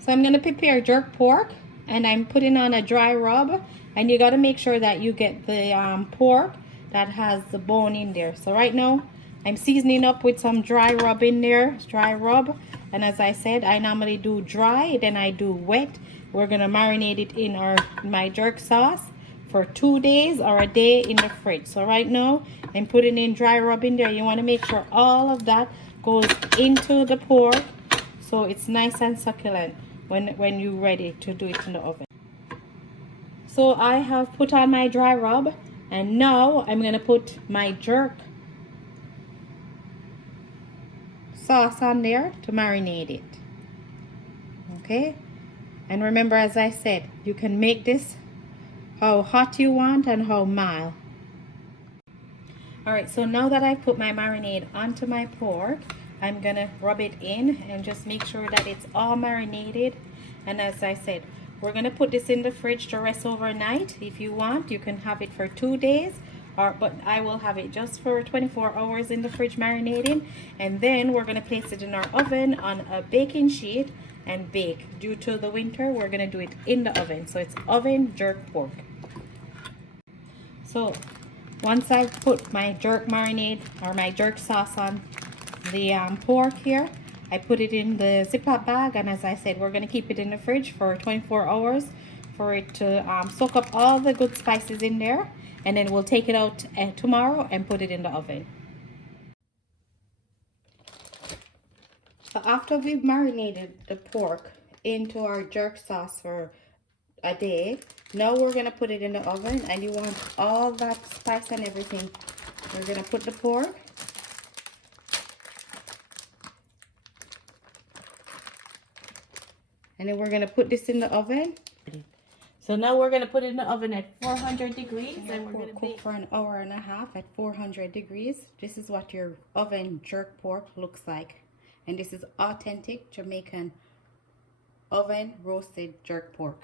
So I'm going to prepare jerk pork, and I'm putting on a dry rub, and you got to make sure that you get the pork that has the bone in there. So right now I'm seasoning up with some dry rub in there, dry rub. And as I said, I normally do dry, then I do wet. We're going to marinate it in my jerk sauce for 2 days or a day in the fridge. So right now I'm putting in dry rub in there. You want to make sure all of that goes into the pork so it's nice and succulent when you're ready to do it in the oven. So I have put on my dry rub, and now I'm going to put my jerk sauce on there to marinate it. Okay, and remember, as I said, you can make this how hot you want and how mild. Alright, so now that I've put my marinade onto my pork, I'm gonna rub it in and just make sure that it's all marinated. And as I said, we're gonna put this in the fridge to rest overnight. If you want, you can have it for 2 days, but I will have it just for 24 hours in the fridge marinating. And then we're gonna place it in our oven on a baking sheet and bake. Due to the winter, we're gonna do it in the oven. So it's oven jerk pork. So once I've put my jerk marinade or my jerk sauce on the pork here, I put it in the Ziploc bag, and as I said, we're going to keep it in the fridge for 24 hours for it to soak up all the good spices in there, and then we'll take it out tomorrow and put it in the oven. So after we've marinated the pork into our jerk sauce for a day, now we're going to put it in the oven, and you want all that spice and everything. We're going to put the pork, and then we're going to put this in the oven. So now we're going to put it in the oven at 400 degrees, and we're going to cook for an hour and a half at 400 degrees. This is what your oven jerk pork looks like, and this is authentic Jamaican oven roasted jerk pork.